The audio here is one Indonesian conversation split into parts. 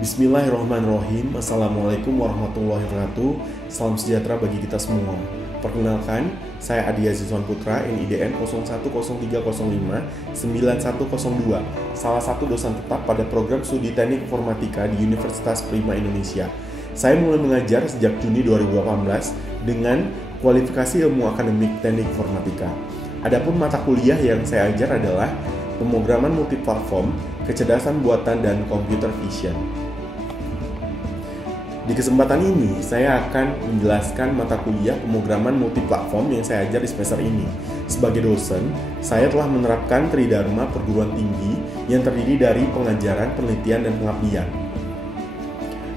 Bismillahirrahmanirrahim. Assalamualaikum warahmatullahi wabarakatuh. Salam sejahtera bagi kita semua. Perkenalkan, saya Adi Azizwan Putra, NIDN 0103059102, salah satu dosen tetap pada program studi Teknik Informatika di Universitas Prima Indonesia. Saya mulai mengajar sejak Juni 2018 dengan kualifikasi ilmu akademik Teknik Informatika. Adapun mata kuliah yang saya ajar adalah pemrograman multiplatform, kecerdasan buatan, dan computer vision. Di kesempatan ini, saya akan menjelaskan mata kuliah pemrograman multiplatform yang saya ajar di semester ini. Sebagai dosen, saya telah menerapkan Tridharma perguruan tinggi yang terdiri dari pengajaran, penelitian, dan pengabdian.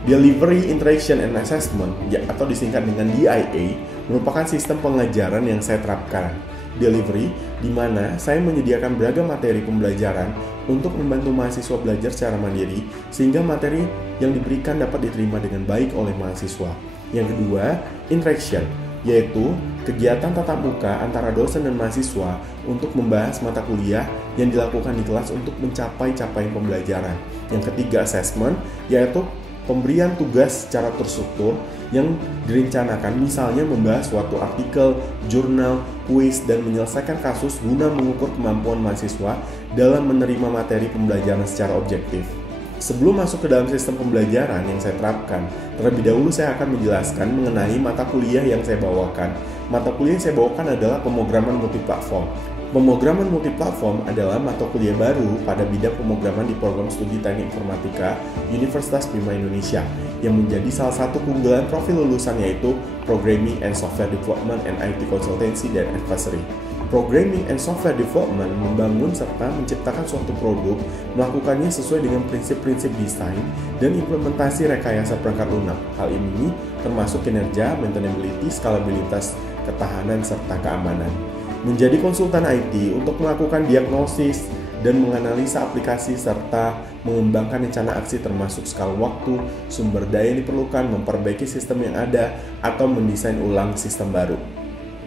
Delivery, Interaction, and Assessment, atau disingkat dengan DIA, merupakan sistem pengajaran yang saya terapkan. Delivery, di mana saya menyediakan beragam materi pembelajaran untuk membantu mahasiswa belajar secara mandiri, sehingga materi yang diberikan dapat diterima dengan baik oleh mahasiswa. Yang kedua, Interaction, yaitu kegiatan tatap muka antara dosen dan mahasiswa untuk membahas mata kuliah yang dilakukan di kelas untuk mencapai capaian pembelajaran. Yang ketiga, Assessment, yaitu pemberian tugas secara terstruktur yang direncanakan, misalnya membahas suatu artikel, jurnal, kuis, dan menyelesaikan kasus guna mengukur kemampuan mahasiswa dalam menerima materi pembelajaran secara objektif. Sebelum masuk ke dalam sistem pembelajaran yang saya terapkan, terlebih dahulu saya akan menjelaskan mengenai mata kuliah yang saya bawakan. Mata kuliah yang saya bawakan adalah pemrograman multiplatform. Pemrograman multiplatform adalah mata kuliah baru pada bidang pemrograman di program studi Teknik Informatika Universitas Prima Indonesia yang menjadi salah satu keunggulan profil lulusan, yaitu Programming and Software Development and IT Consultancy dan Advisory. Programming and Software Development membangun serta menciptakan suatu produk, melakukannya sesuai dengan prinsip-prinsip desain dan implementasi rekayasa perangkat lunak. Hal ini termasuk kinerja, maintainability, skalabilitas, ketahanan, serta keamanan. Menjadi konsultan IT untuk melakukan diagnosis dan menganalisa aplikasi serta mengembangkan rencana aksi termasuk skala waktu, sumber daya yang diperlukan, memperbaiki sistem yang ada, atau mendesain ulang sistem baru.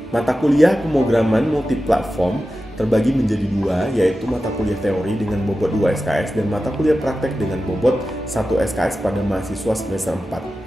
Mata kuliah pemrograman multiplatform terbagi menjadi dua, yaitu mata kuliah teori dengan bobot 2 SKS dan mata kuliah praktek dengan bobot 1 SKS pada mahasiswa semester 4.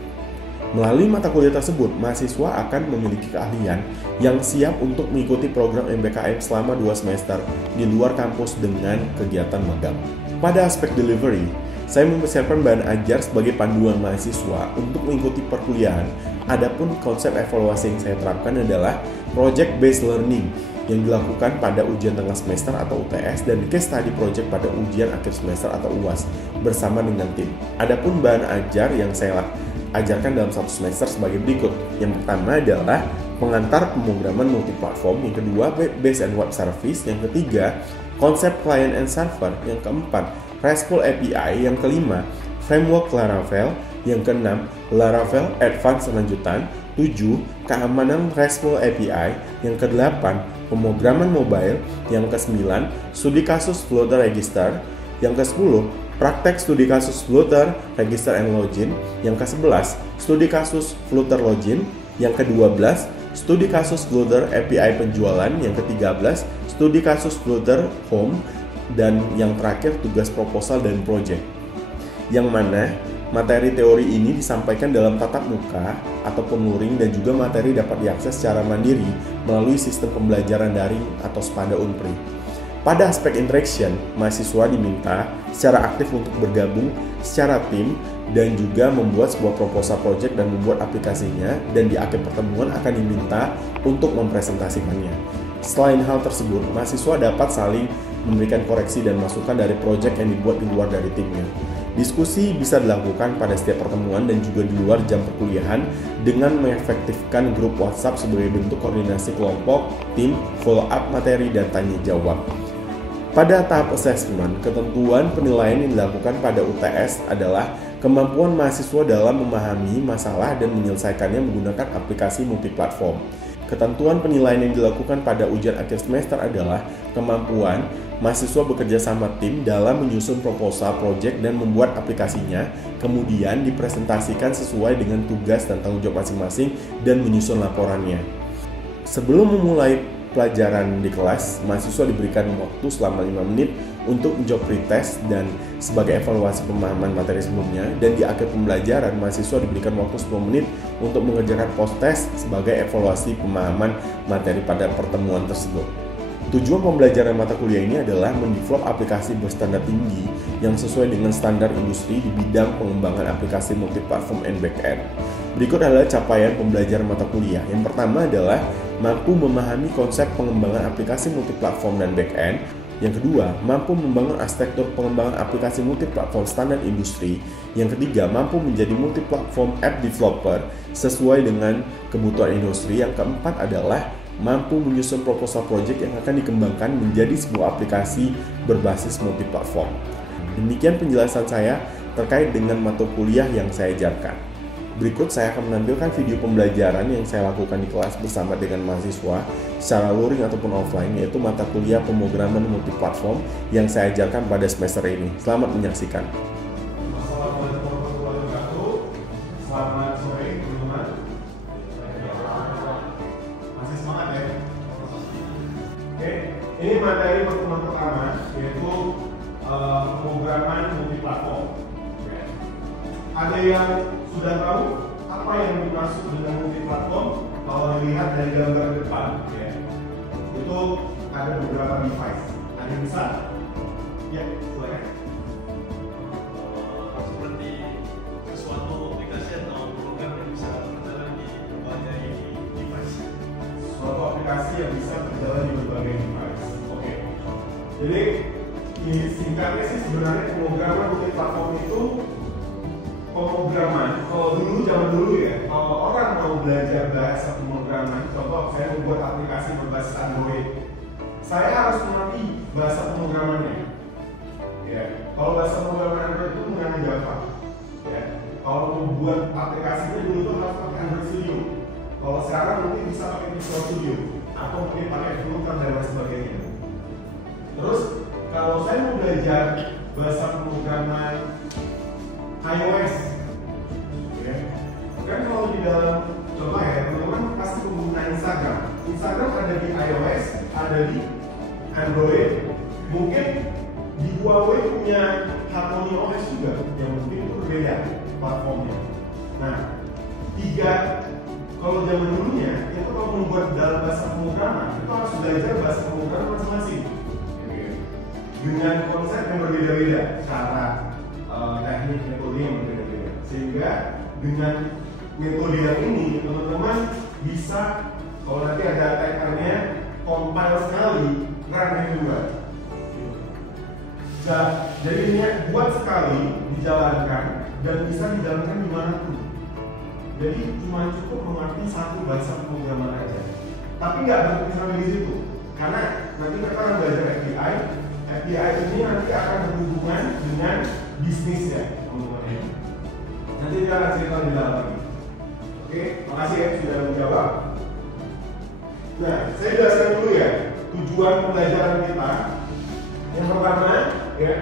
Melalui mata kuliah tersebut, mahasiswa akan memiliki keahlian yang siap untuk mengikuti program MBKM selama 2 semester di luar kampus dengan kegiatan magang. Pada aspek delivery, saya mempersiapkan bahan ajar sebagai panduan mahasiswa untuk mengikuti perkuliahan. Adapun konsep evaluasi yang saya terapkan adalah project based learning yang dilakukan pada ujian tengah semester atau UTS dan case study project pada ujian akhir semester atau UAS bersama dengan tim. Adapun bahan ajar yang saya ajarkan dalam satu semester sebagai berikut. Yang pertama adalah pengantar pemrograman multiplatform, yang kedua web based and web service, yang ketiga konsep client and server, yang keempat RESTful API, yang kelima framework Laravel, yang keenam Laravel Advanced lanjutan, 7 keamanan RESTful API, yang kedelapan pemrograman mobile, yang kesembilan studi kasus Flutter Register, yang ke-10 praktek studi kasus Flutter Register and Login, yang ke-11 studi kasus Flutter Login, yang ke-12 studi kasus Flutter API penjualan, yang ke-13 studi kasus Flutter Home, dan yang terakhir tugas proposal dan project. Yang mana materi teori ini disampaikan dalam tatap muka ataupun luring, dan juga materi dapat diakses secara mandiri melalui sistem pembelajaran daring atau SPADA Unpri. Pada aspek interaction, mahasiswa diminta secara aktif untuk bergabung secara tim dan juga membuat sebuah proposal project dan membuat aplikasinya, dan di akhir pertemuan akan diminta untuk mempresentasikannya. Selain hal tersebut, mahasiswa dapat saling memberikan koreksi dan masukan dari project yang dibuat di luar dari timnya. Diskusi bisa dilakukan pada setiap pertemuan dan juga di luar jam perkuliahan dengan mengefektifkan grup WhatsApp sebagai bentuk koordinasi kelompok, tim, follow up materi, dan tanya jawab. Pada tahap assessment, ketentuan penilaian yang dilakukan pada UTS adalah kemampuan mahasiswa dalam memahami masalah dan menyelesaikannya menggunakan aplikasi multiplatform. Ketentuan penilaian yang dilakukan pada ujian akhir semester adalah kemampuan mahasiswa bekerja sama tim dalam menyusun proposal project dan membuat aplikasinya, kemudian dipresentasikan sesuai dengan tugas dan tanggung jawab masing-masing dan menyusun laporannya. Sebelum memulai pelajaran di kelas, mahasiswa diberikan waktu selama 5 menit untuk menjawab pretest dan sebagai evaluasi pemahaman materi sebelumnya, dan di akhir pembelajaran mahasiswa diberikan waktu 10 menit untuk mengerjakan post-test sebagai evaluasi pemahaman materi pada pertemuan tersebut. Tujuan pembelajaran mata kuliah ini adalah mendevelop aplikasi berstandar tinggi yang sesuai dengan standar industri di bidang pengembangan aplikasi multiplatform and back-end. Berikut adalah capaian pembelajaran mata kuliah. Yang pertama adalah mampu memahami konsep pengembangan aplikasi multiplatform dan back-end. Yang kedua, mampu membangun arsitektur pengembangan aplikasi multiplatform standar industri. Yang ketiga, mampu menjadi multiplatform app developer sesuai dengan kebutuhan industri. Yang keempat adalah mampu menyusun proposal project yang akan dikembangkan menjadi sebuah aplikasi berbasis multiplatform. Demikian penjelasan saya terkait dengan mata kuliah yang saya ajarkan. Berikut saya akan menampilkan video pembelajaran yang saya lakukan di kelas bersama dengan mahasiswa secara luring ataupun offline, yaitu mata kuliah pemrograman multiplatform yang saya ajarkan pada semester ini. Selamat menyaksikan. Assalamualaikum warahmatullahi wabarakatuh. Selamat sore teman-teman. Masih semangat ya? Oke, ini materi pertemuan pertama, yaitu pemrograman multiplatform. Ada yang sudah tahu apa yang dimaksud dengan multiplatform? Kalau dilihat dari gambar depan, ya, itu ada beberapa device. Ada yang bisa? Ya, silakan. Seperti suatu aplikasi atau program yang bisa berjalan di berbagai device. Suatu aplikasi yang bisa berjalan di berbagai device. Oke. Jadi ini singkatnya sih sebenarnya pemrograman multiplatform itu pemrograman. Kalau dulu zaman dulu ya, kalau orang mau belajar bahasa pemrograman, contoh saya membuat aplikasi berbasis Android, saya harus mengerti bahasa pemrogramannya. Ya, kalau bahasa pemrograman Android itu menggunakan Java. Ya, kalau membuat aplikasinya dulu itu harus pakai Android Studio. Kalau sekarang mungkin bisa pakai Visual Studio atau mungkin pakai Flutter dan lain sebagainya. Terus kalau saya mau belajar bahasa pemrograman iOS, ya, kan kalau di dalam coba ya teman-teman pasti pengguna Instagram. Instagram ada di iOS, ada di Android. Mungkin di Huawei punya Harmony OS juga, yang mungkin itu berbeda platformnya. Nah, kalau zaman dulunya itu kalau membuat dalam bahasa pemrograman itu harus belajar bahasa pemrograman masing-masing dengan konsep yang berbeda-beda, cara teknik metode yang berbeda-beda, sehingga dengan metode yang ini teman-teman bisa kalau nanti ada taggernya compile sekali run yang dua. Jadi ini buat sekali dijalankan dan bisa dijalankan dimanapun. Jadi cuma cukup mengerti satu bahasa pemrograman aja. Tapi nggak berhenti sampai di situ, karena nanti kita akan belajar API. API ini nanti akan berhubungan dengan bisnisnya, teman-teman. Nanti kita akan cerita di dalam lagi. Oke, makasih ya sudah menjawab. Nah, saya jelaskan dulu ya tujuan pembelajaran kita. Yang pertama, ya,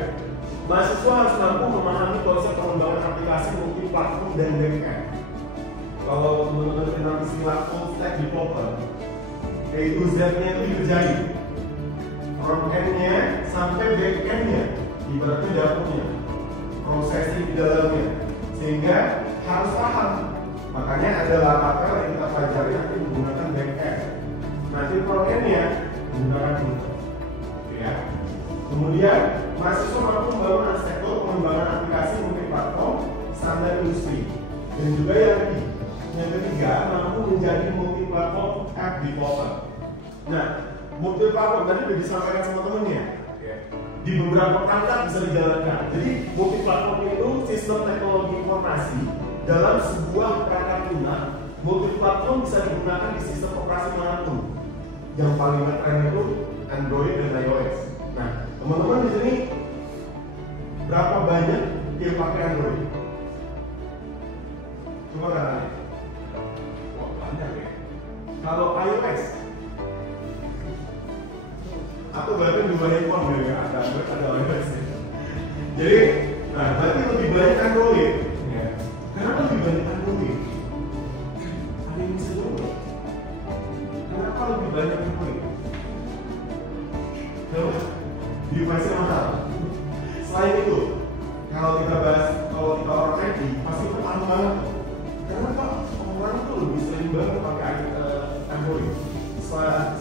mahasiswa harus mampu memahami konsep pengembangan aplikasi multiplatform dan back-end. Kalau teman-teman kenal istilah full stack developer, A to Z-nya itu dikerjain, front end-nya sampai back-end-nya, ibaratnya dapurnya, prosesnya di dalamnya, sehingga harus paham. Makanya ada latar yang kita pelajari nanti menggunakan back-end, nanti front end-nya menggunakan Flutter, ya. Kemudian mahasiswa mampu membangun arsitektur pengembangan aplikasi multiplatform standar industri, dan juga yang ketiga mampu menjadi multiplatform app developer. Nah, multiplatform tadi sudah disampaikan sama temennya, di beberapa perangkat bisa dijalankan. Jadi multiplatform itu sistem teknologi informasi dalam sebuah perangkat lunak. Multiplatform bisa digunakan di sistem operasi manapun. Yang paling keren itu Android dan iOS. Nah, teman-teman di sini berapa banyak yang pakai Android? Coba katanya. Wah, banyak ya. Kalau iOS, aku bahkan dua handphone ya, ada Android, ada iOS. Jadi, nah berarti lebih banyak Android. Ya. Kenapa lebih banyak Android? Ada yang bisa jawab? Kenapa lebih banyak Android? device-nya mahal. Selain itu, kalau kita orang IT pasti pertama banget tuh. Karena kok orang tuh lebih sering banget pakai Android.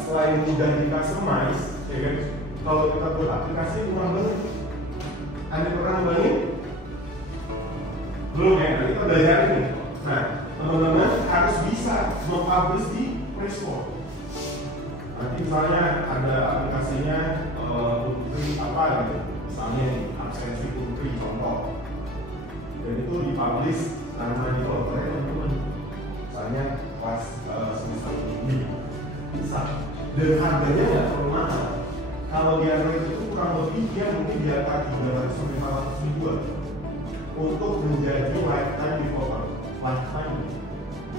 Selain mudah di customize, ya kan? Kalau kita buat aplikasi murah banget. Anda pernah nyobain? Belum ya? Nanti kita belajar ini. Nah, teman-teman harus bisa mempublish di Play Store. Nanti misalnya ada aplikasinya Putri apa gitu, misalnya absensi Putri contoh, dan itu dipublish nama developernya teman-teman. Misalnya kelas semester ini bisa, dan harganya nggak terlalu mahal. Kalau di Android itu kurang lebih dia mungkin di angka 300 sampai 400 ribuan untuk menjadi lifetime developer. Lifetime.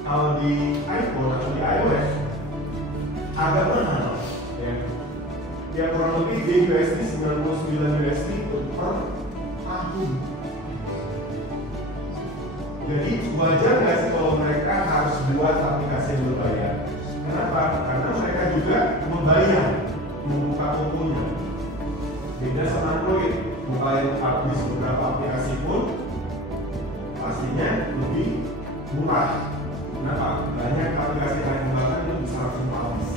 Kalau di iPhone atau di iOS agak mahal, ya. Ya kurang lebih di USD 99 USD per tahun. Jadi wajar nggak sih kalau mereka harus buat aplikasi yang berbayar? Kenapa? Karena mereka juga membayar membuka tokonya. Beda sama Android, mulai publish beberapa aplikasi pun pastinya lebih murah. Kenapa? Banyak aplikasi yang dikembangkan itu bisa langsung publish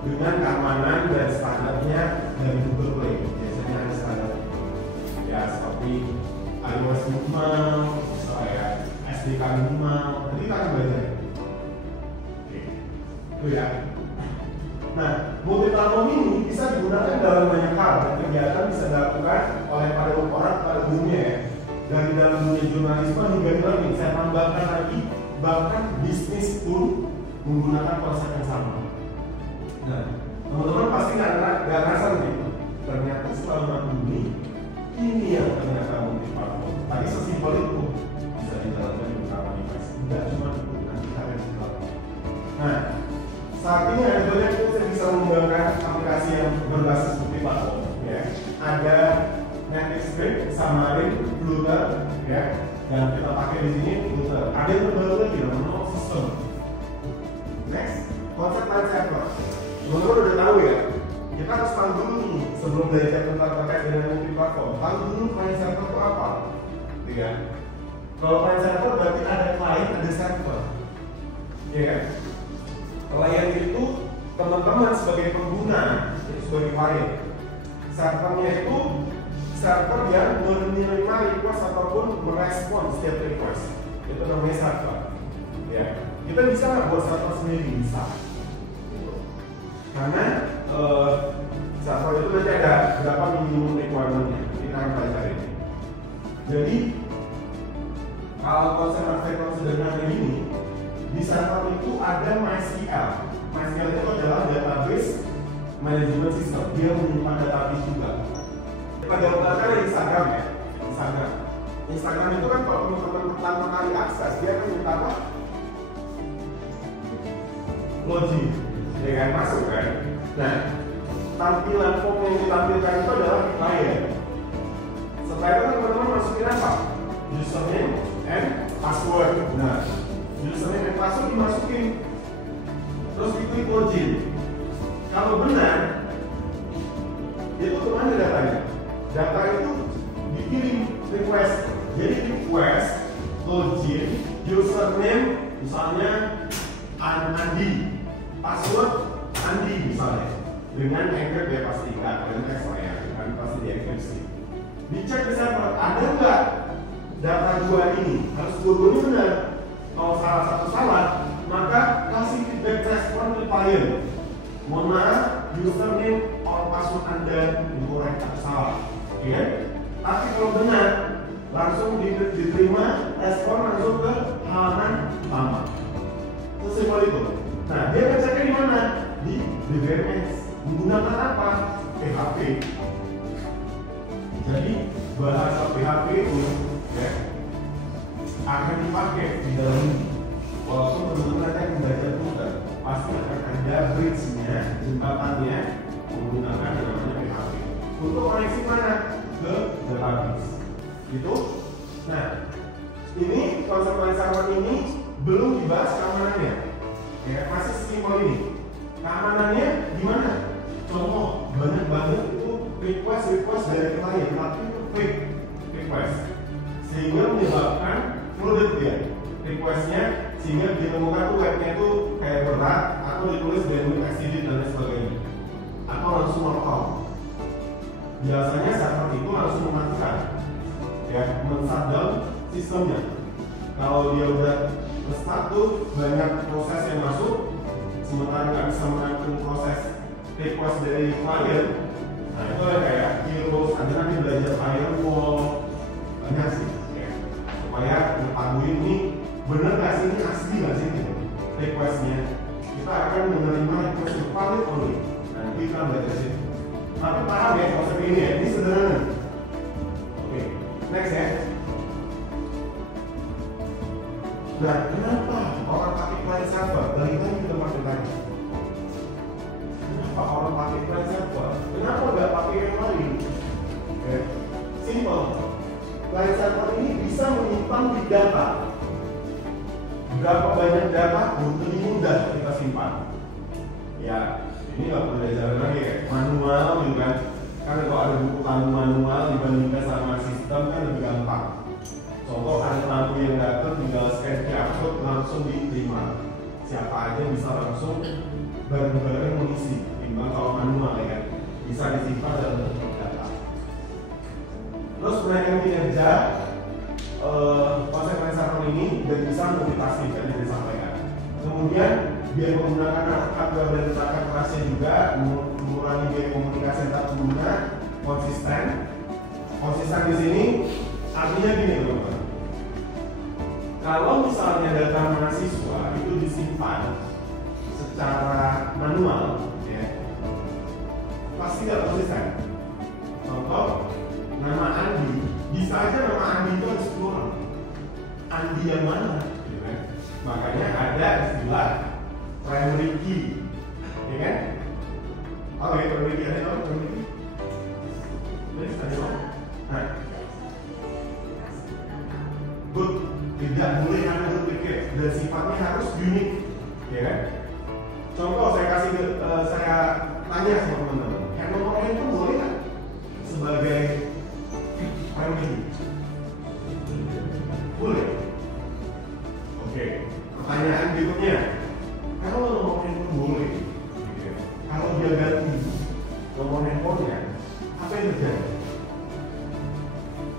dengan keamanan dan standarnya dari Google Play. Biasanya ada standar ya seperti iOS minimal, misalnya SDK minimal. Jadi kita akan belajar. Oke, itu ya. Nah, multi-platform ini bisa digunakan dalam banyak hal dan kegiatan bisa dilakukan oleh para orang pada umumnya ya. Dari dalam dunia jurnalisme hingga learning, saya tambahkan lagi bahkan bisnis pun menggunakan konsep yang sama. Nah, teman-teman pasti nggak ngerasa gitu. Ternyata selama ini yang ternyata multi-platform. Tadi sesimpel itu bisa dijalankan di beberapa device. Tidak cuma itu, nanti kita akan dijalankan. Nah, saat ini ada banyak tools yang bisa mengembangkan aplikasi yang berbasis multi-platform. Ya, ada Netscape, Xamarin, Flutter, ya, yang kita pakai di sini Flutter. Ada yang terbaru lagi namanya System. Next, konsep line server. Teman-teman udah tahu ya. Kita harus tahu dulu nih sebelum belajar tentang terkait dengan multi-platform. Tahu dulu line server itu apa, ya. Kalau line server berarti ada client, ada server, ya kan? Client itu teman-teman sebagai pengguna, itu sebagai client. Servernya itu server yang menerima request ataupun merespon setiap request. Itu namanya server. Ya, kita bisa nggak buat server sendiri? Bisa. Karena server itu nanti ada berapa minimum requirement-nya. Kita akan pelajari. Jadi kalau konsep arsitektur sederhana ini, di server itu ada MySQL. MySQL itu adalah database management system. Dia menyimpan database juga. Pada waktu Instagram ya, Instagram itu kan kalau teman-teman pertama kali akses dia akan minta apa? Login, ya kan, masuk kan? Nah, tampilan form yang ditampilkan itu adalah client. Setelah itu teman-teman masukin apa? Username and password. Nah, username and password dimasukin, terus diklik login. Kalau benar, itu kemana datanya? Data itu dikirim request. Jadi request login, username misalnya Andi, password Andi misalnya, dengan encrypt ya pasti nggak dengan teks lah ya, kan pasti di enkripsi. Dicek ke server, ada nggak data dua ini? Harus dua-duanya benar. Kalau salah satu salah, maka kasih feedback respon ke client. Mohon maaf, username or password Anda incorrect atau salah. Ya, tapi kalau benar langsung diterima respon langsung ke halaman utama. Sesimpel itu. Nah, dia ngeceknya di mana? Di DBMS. Menggunakan apa? PHP. Jadi bahasa PHP itu ya akan dipakai di dalam ini. Walaupun teman-teman ada yang membaca Flutter, pasti akan ada bridge-nya, jembatannya menggunakan yang namanya PHP. Untuk koneksi mana? Ke database. Gitu. Nah, ini konsep line server ini belum dibahas keamanannya. Ya, masih simpel ini. Keamanannya gimana? Contoh banyak banget itu request dari klien, tapi itu fake request, sehingga menyebabkan flooded dia requestnya, sehingga ditemukan tuh webnya tuh kayak berat atau ditulis bandwidth exceeded dan lain sebagainya, atau langsung melotong. Biasanya server itu langsung mematikan, ya, men-shutdown sistemnya. Kalau dia udah nge-start tuh banyak proses yang masuk, sementara nggak bisa menampung proses request dari klien. Nah itu ya kayak heroes, nanti belajar firewall banyak sih, ya. Supaya mengetahui ini bener nggak sih, ini asli nggak sih gitu requestnya. Kita akan menerima request yang valid only. Nanti kita belajar sih. Tapi paham ya konsep ini ya, ini sederhana. Oke, next ya. Nah, kenapa orang pakai client server? Dari tadi kita pakai tadi. Kenapa orang pakai client server? Kenapa nggak pakai yang lain? Oke, simple. Client server ini bisa menyimpan big data. Berapa banyak data pun lebih mudah kita simpan. Ya, ini nggak perlu diajarin lagi kayak manual gitu kan. Karena kalau ada buku tamu manual dibandingkan sama sistem kan lebih gampang. Contoh ada tamu yang datang tinggal scan QR code langsung diterima. Siapa aja bisa langsung bareng-bareng mengisi. Timbang kalau manual ya kan, bisa disimpan dalam bentuk data. Terus menaikkan kinerja konsep server ini dan bisa multitasking tadi disampaikan. Kemudian biar menggunakan hardware dan letakkan kerasnya juga, mengurangi biaya komunikasi antar pengguna, konsisten. Konsisten di sini artinya gini teman-teman. Kalau misalnya data mahasiswa itu disimpan secara manual, ya, pasti nggak konsisten. Contoh, nama Andi, bisa aja nama Andi itu ada 10 orang. Andi yang mana? Gitu kan? Makanya ada istilah primary key, ya kan? Oh ya, primary key ada apa? Primary key? Ada apa? Nah, good. Tidak boleh ada duplicate dan sifatnya harus unik, ya kan? Contoh saya tanya sama teman-teman, yang nomor itu boleh nggak sebagai primary? Boleh. Oke. Pertanyaan berikutnya, kalau nomor handphone boleh, gitu, kalau dia ganti nomor handphonenya, apa yang terjadi?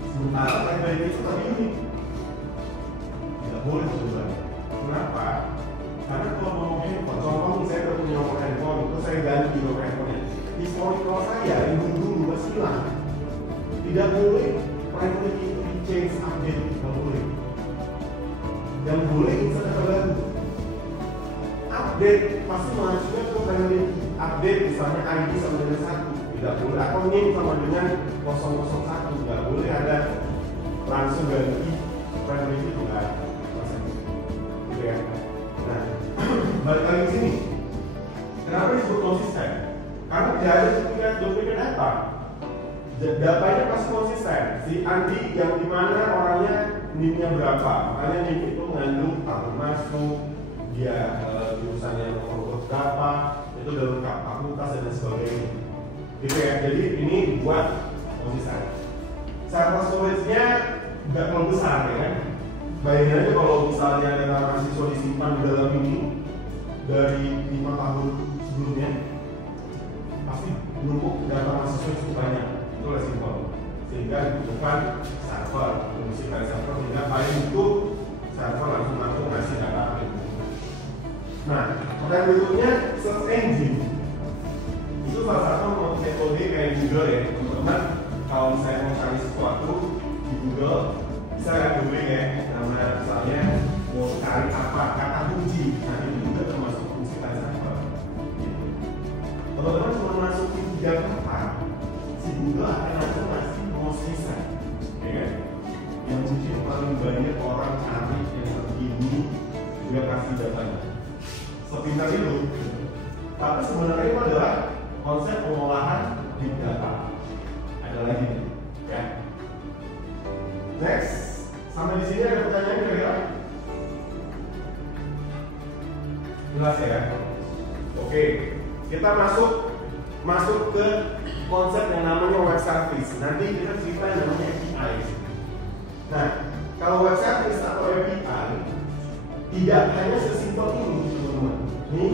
Sementara primary itu tadi unik. Boleh sebenarnya. Kenapa? Karena kalau nomor handphone, contoh saya udah punya nomor handphone, terus saya ganti nomor handphonenya. Historical saya yang dulu masih hilang. Tidak boleh primary itu di change update, tidak boleh. Yang boleh insert data baru. Update pasti masuknya ke primary update, misalnya ID sama dengan 1, tidak boleh. Atau name sama dengan 001, tidak boleh ada langsung ganti primary itu tidak. Ya. Nah, balik lagi sini. Kenapa disebut konsisten? Karena tidak ada duplikat data. Datanya pasti konsisten. Si Andi yang dimana orangnya NIM-nya berapa? Makanya NIM itu mengandung tahun masuk, dia jurusannya nomor berapa, itu udah lengkap, fakultas dan sebagainya. Gitu ya. Jadi ini dibuat konsisten. Server storage-nya nggak terlalu besar ya kan? Bayangin aja kalau misalnya data mahasiswa disimpan di dalam ini dari 5 tahun sebelumnya, pasti menumpuk data mahasiswa cukup banyak. Itu lah simpel. Sehingga dibutuhkan server, mengisikan server sehingga paling itu server langsung ngasih data itu. Nah, pertanyaan berikutnya search engine. Itu salah satu metode kayak Google ya, teman-teman. Kalau misalnya mau cari sesuatu di Google, bisa nggak googling ya, namanya misalnya mau cari apa kata kunci, nah itu juga termasuk fungsi server. Teman-teman cuma masukin 3 kata, si Google akan langsung ngasih most recent, ya kan? Yang mungkin paling banyak orang cari yang terkini, dia kasih datanya. Sepintar itu, tapi sebenarnya itu adalah konsep pengolahan big data. Ada lagi, ya. Next. Sampai di sini ada pertanyaan kira-kira? Jelas ya? Oke, kita masuk ke konsep yang namanya web service. Nanti kita cerita yang namanya API. Nah, kalau web service atau API tidak hanya sesimpel ini, teman-teman. Ini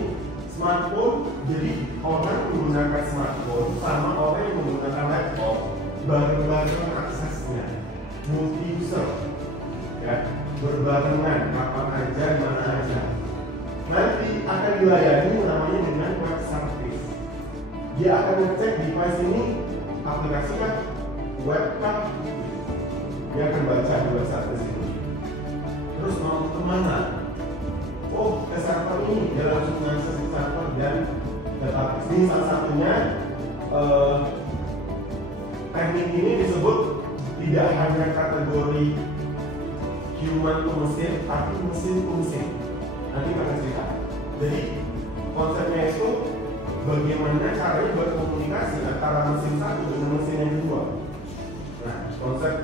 smartphone, jadi orang menggunakan smartphone sama orang yang menggunakan laptop bareng-bareng aksesnya, multi user, ya, berbarengan kapan aja, mana aja. Nanti akan dilayani namanya dengan web service. Dia akan ngecek device ini aplikasi kan, web kan, dia akan baca di web service itu. Terus mau kemana? Oh, ke server ini, dia langsung mengakses ke server dan database. Ini salah satunya teknik ini disebut tidak hanya kategori human to mesin, tapi mesin to mesin. Nanti akan cerita. Jadi konsepnya itu bagaimana caranya berkomunikasi antara mesin satu dengan mesin yang kedua. Nah, konsep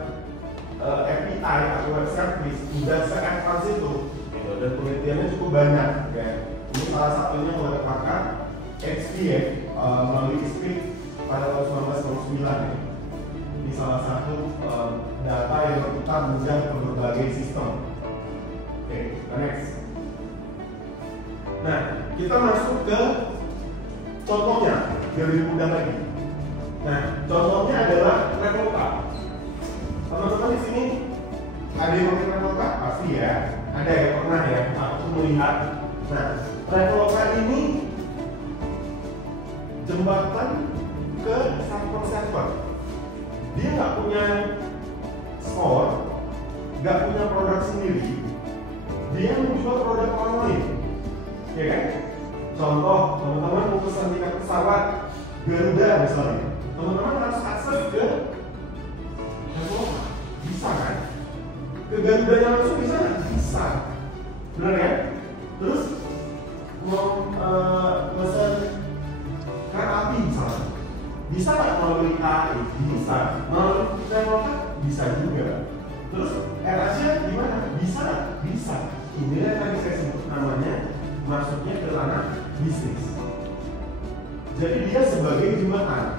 API atau web service tidak se-advance itu, gitu. Dan penelitiannya cukup banyak. Ya. Ini salah satunya oleh pakar XP ya, melalui XP pada tahun 1999 ya. Ini salah satu data yang berputar mudah ke berbagai sistem. Oke, next. Nah, kita masuk ke contohnya biar lebih mudah lagi. Nah, contohnya adalah Traveloka. Teman-teman di sini ada yang pakai Traveloka? Pasti ya. Ada yang pernah ya, aku melihat. Nah, Traveloka ini jembatan ke server-server. Dia nggak punya store, nggak punya produk sendiri. Dia menjual produk orang lain, ya kan? Contoh, teman-teman mau pesan tiket pesawat Garuda misalnya, teman-teman harus akses ke Traveloka, bisa kan? Ke Garuda yang langsung bisa nggak? Bisa, benar ya? Terus mau pesan kereta api misalnya, bisa nggak melalui KAI? Bisa, melalui Traveloka bisa juga. Terus AirAsia gimana? Bisa nggak? Bisa. Inilah yang tadi saya sebut namanya masuknya ke ranah bisnis. Jadi dia sebagai jembatan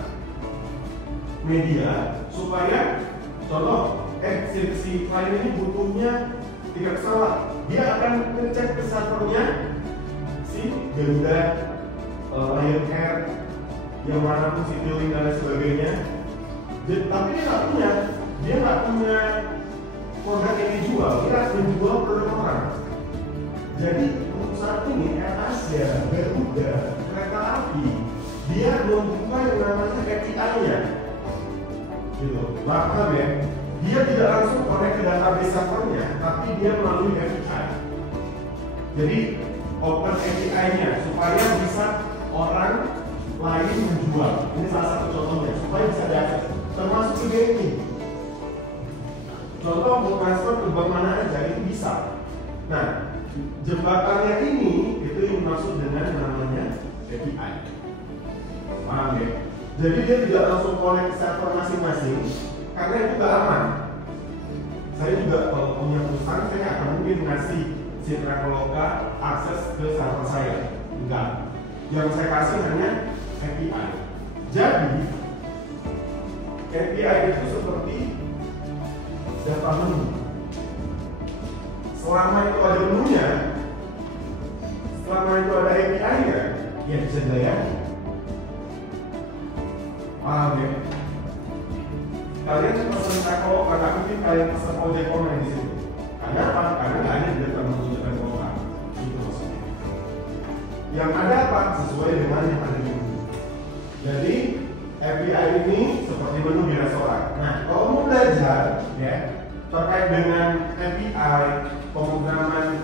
media supaya contoh si klien ini butuhnya tiket pesawat, dia akan ngecek ke servernya si Garuda, Lion Air, yang mana pun Citylink dan lain sebagainya. Tapi dia nggak punya produk yang dijual, dia harus menjual produk orang. Jadi untuk saat ini AirAsia, Garuda, kereta api, dia membuka yang namanya API-nya, gitu. Paham ya? Dia tidak langsung connect ke database servernya, tapi dia melalui API. Jadi open API-nya supaya bisa orang lain menjual. Ini salah satu contohnya supaya bisa diakses, termasuk ke banking. Contoh mau transfer ke bank mana aja itu bisa. Nah, jembatannya ini itu yang dimaksud dengan namanya API. Paham ya? Jadi dia tidak langsung connect ke server masing-masing karena itu gak aman. Saya juga kalau punya perusahaan saya akan mungkin ngasih si Traveloka akses ke server saya. Enggak. Yang saya kasih hanya API. Jadi API itu seperti data menu. Selama itu ada menunya, selama itu ada API-nya, ya bisa dilayani. Paham ya? Kalian pesan Traveloka, karena mungkin kalian pesan ojek online di situ. Karena apa? Karena nggak ada data menu Traveloka. Itu maksudnya. Yang ada apa? Sesuai dengan yang ada di menu. Jadi API ini seperti menu di restoran. Nah, kalau mau belajar, ya terkait dengan API pemrograman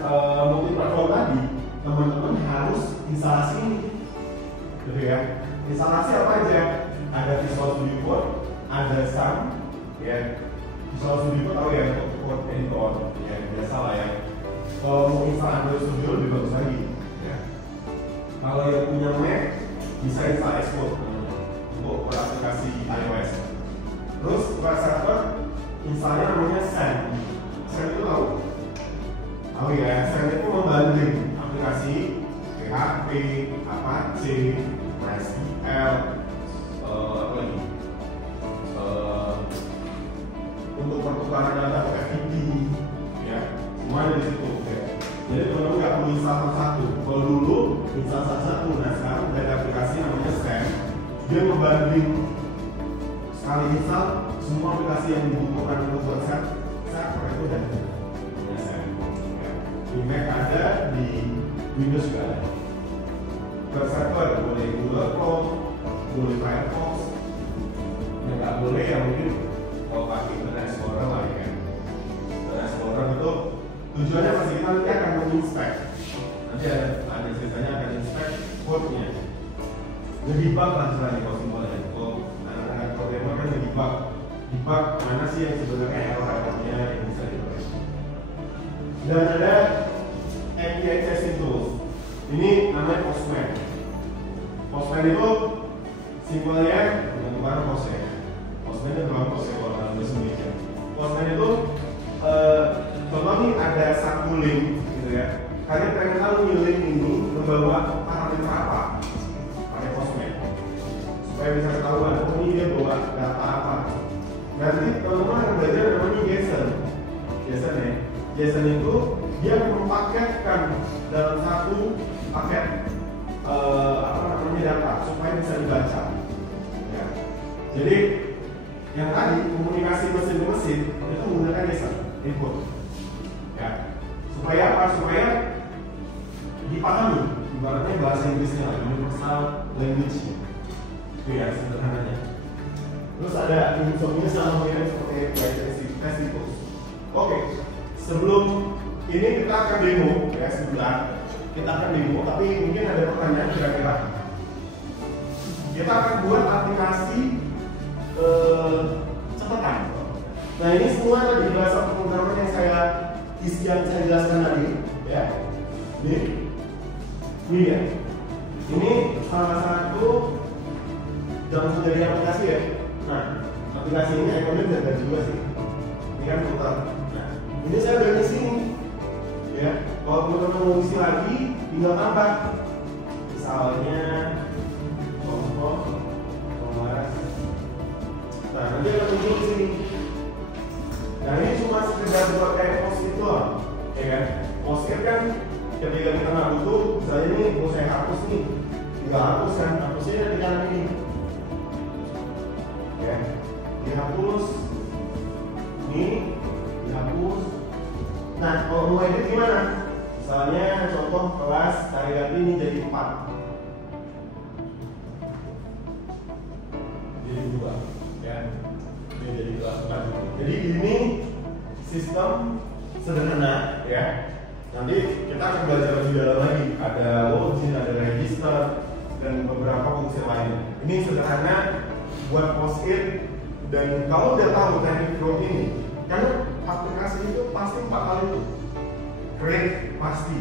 multi-platform tadi, teman-teman harus instalasi ini, gitu ya. Instalasi apa aja? Ada Visual Studio Code, ada SAM, ya. Visual Studio Code tahu ya untuk code editor, ya biasa lah ya. Kalau mau install Android Studio lebih bagus lagi, ya. Kalau yang punya Mac bisa install Xcode untuk aplikasi iOS. Terus file server installnya namanya Sen. Sen itu tahu? Tahu ya, Sen itu membanding aplikasi PHP, Apache, MySQL, apa lagi? pertukaran data FTP, ya, semua ada di situ. Ya. Jadi teman-teman nggak perlu install satu. Kalau dulu install satu, nah sekarang ada aplikasi namanya SAM. Dia membanding sekali install semua aplikasi yang dibutuhkan untuk buat server itu dan SAM. Ya. Di Mac ada, di Windows juga ada. Web server boleh Google Chrome, boleh Firefox, yang nggak boleh ya mungkin kalau pakai Internet Explorer lah ya kan. Internet Explorer itu tujuannya pasti kita nanti akan menginspek, nanti ada ceritanya akan inspect code-nya, ngedebug lah istilahnya kalau simpelnya. Kalau anak-anak programmer kan ngedebug, mana sih yang sebenarnya error-errornya yang bisa diperbaiki. Dan ada API testing tools. Ini namanya Postman. Postman itu simpelnya bukan Postman. Postman itu bukan Postman kalau dalam bahasa Indonesia. Postman itu contoh nih ada satu link gitu ya. Kalian pengen tahu nih link ini membawa parameter apa? Pakai Postman. Supaya bisa ketahuan, oh ini dia bawa data apa. Nanti teman-teman akan belajar namanya JSON. JSON ya. JSON itu dia mempaketkan dalam satu paket data supaya bisa dibaca. Ya. Jadi yang tadi komunikasi mesin ke mesin itu menggunakan JSON input. Ya. Supaya apa? Supaya dipahami. Ibaratnya bahasa Inggrisnya universal language. Itu ya sederhananya. Terus ada infonya sama mirip seperti testing tools. Oke. Sebelum ini kita akan demo ya sebentar. Kita akan demo, tapi mungkin ada pertanyaan kira-kira. Kita akan buat aplikasi catatan. Nah ini semua ada di bahasa pemrograman yang saya jelaskan tadi, ya. Ini ya. Ini salah satu yang sudah di aplikasi ya. Nah aplikasi ini ikonnya ada juga sih. Ini kan putar. Nah ini saya udah di sini. Ya, kalau teman-teman mau isi lagi, tinggal tambah. Misalnya, contoh, kelas. Nah, nanti akan muncul di sini. Nah, ini cuma sekedar buat kayak post-it doang, ya kan? Post-it kan, ketika kita nggak butuh, misalnya ini mau saya hapus nih, tinggal hapus kan? Hapusnya di kanan ini. Ya, dihapus. Ini dihapus. Nah, kalau mau edit gimana? Misalnya contoh kelas cari ganti ini jadi 4. Jadi 2, ya. Ini jadi kelas 4. Jadi ini sistem sederhana, ya. Nanti kita akan belajar lebih dalam lagi. Ada login, ada register, dan beberapa fungsi lain. Ini sederhana buat post-it. Dan kalau udah tahu teknik flow ini, karena aplikasi itu pasti 4 kali itu create pasti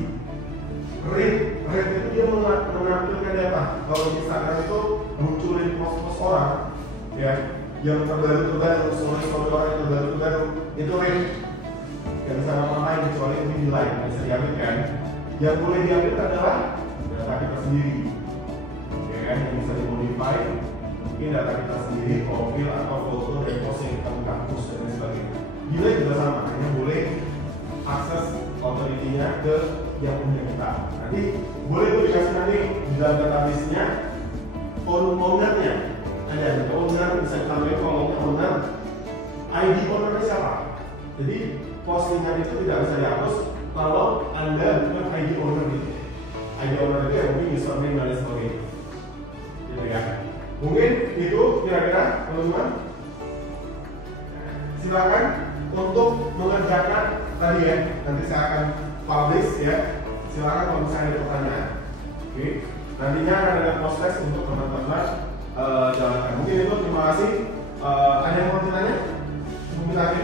create itu dia menampilkan data. Kalau misalkan itu munculin post-post orang ya yang terbaru story orang yang terbaru itu create gak bisa ngapa-ngapain kecuali ini nilai yang bisa diambil kan. Yang boleh diambil adalah data kita sendiri ya kan, yang bisa dimodify mungkin data kita sendiri, profil atau foto dan post yang kita buka push dan sebagainya. Delay juga sama, hanya boleh akses authority-nya ke yang punya kita. Nanti boleh tuh dikasih nanti di dalam database-nya owner-nya. Ada owner, bisa ditambahin kolomnya owner. ID owner-nya siapa? Jadi postingan itu tidak bisa dihapus kalau Anda bukan ID owner itu. ID owner itu ya mungkin username dan sebagainya. Gitu ya. Mungkin itu kira-kira teman-teman. Silakan untuk mengerjakan tadi ya, nanti saya akan publish ya. Silakan kalau misalnya ada pertanyaan. Oke, nantinya akan ada proses untuk teman-teman jalankan. Mungkin itu, terima kasih. Ada yang mau ditanya? Mungkin lagi?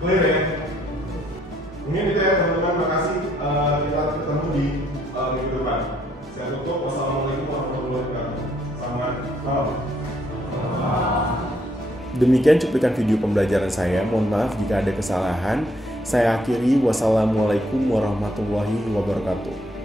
Clear ya? Mungkin itu ya teman-teman, makasih. Kita ketemu di minggu depan. Saya tutup. Wassalamualaikum warahmatullahi wabarakatuh. Selamat malam. Demikian cuplikan video pembelajaran saya. Mohon maaf jika ada kesalahan. Saya akhiri. Wassalamualaikum warahmatullahi wabarakatuh.